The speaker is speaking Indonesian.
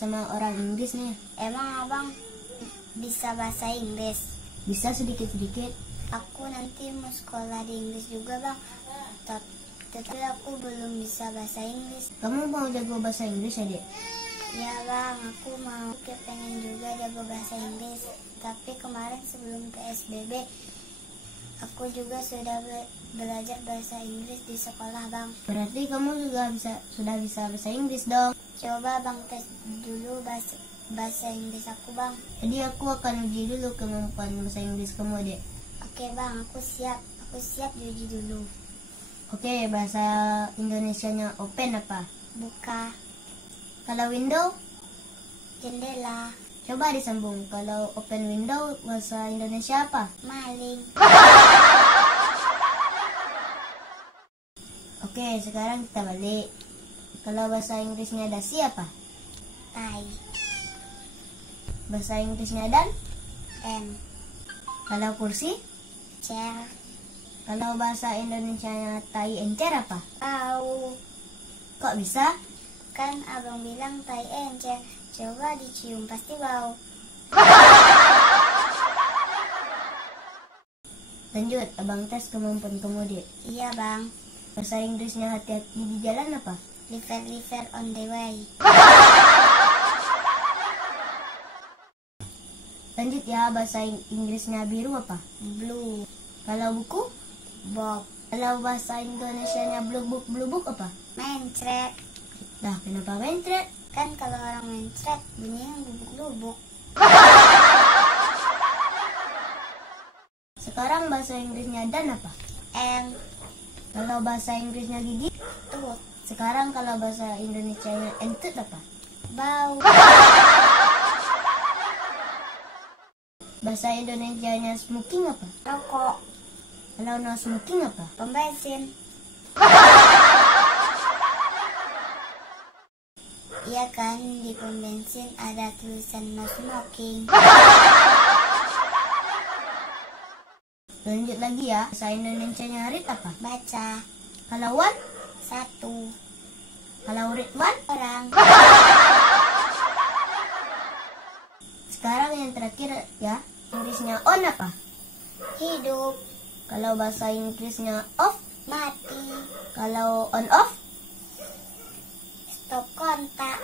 sama orang Inggris nih. Emang abang bisa bahasa Inggris? Bisa sedikit-sedikit. Aku nanti mau sekolah di Inggris juga bang. Tapi aku belum bisa bahasa Inggris. Kamu mau jago bahasa Inggris ya, Dek? Ya bang, aku mau pengen juga jago bahasa Inggris. Tapi kemarin sebelum PSBB, aku juga sudah belajar bahasa Inggris di sekolah bang. Berarti kamu juga sudah bisa bahasa Inggris dong. Coba bang tes dulu bahasa Inggris aku bang. Jadi aku akan uji dulu kemampuan bahasa Inggris kamu, Dek. Oke bang, aku siap diuji dulu. Oke, bahasa Indonesianya open apa? Buka. Kalau window, Jendela. coba disambung. Kalau open window, bahasa Indonesia apa? Maling. Oke, sekarang kita balik. Kalau bahasa Inggrisnya dasi apa? Tai. Bahasa Inggrisnya dan? M. Kalau kursi? Chair. Kalau bahasa Indonesianya tai encer apa? Tahu. Kok bisa? Kan abang bilang tai encer. Coba dicium pasti bau. Lanjut, abang tes kemampuan kamu, Dek. Iya bang. Bahasa Inggrisnya hati-hati di jalan apa? Liver on the way. Lanjut ya, bahasa Inggrisnya biru apa? Blue. Kalau buku? Bob. Kalau bahasa Indonesianya blue book apa? Mencret. Dah, kenapa mencret? Kan kalau orang mencret bunyinya lubuk-lubuk. Sekarang bahasa Inggrisnya dan apa? And Kalau bahasa Inggrisnya gigi? tut. Sekarang kalau bahasa Indonesianya entut apa? Bau. Bahasa Indonesianya smoking apa? Rokok. Kalau no smoking apa? Pom bensin. Iya kan, di pom bensin ada tulisan no smoking. Lanjut lagi ya, bahasa Indonesianya read apa? Baca. Kalau one? 1. Kalau read one? Orang. Sekarang yang terakhir ya, Inggrisnya on apa? Hidup. Kalau bahasa Inggrisnya off? Mati. Kalau on off? Stop kontak.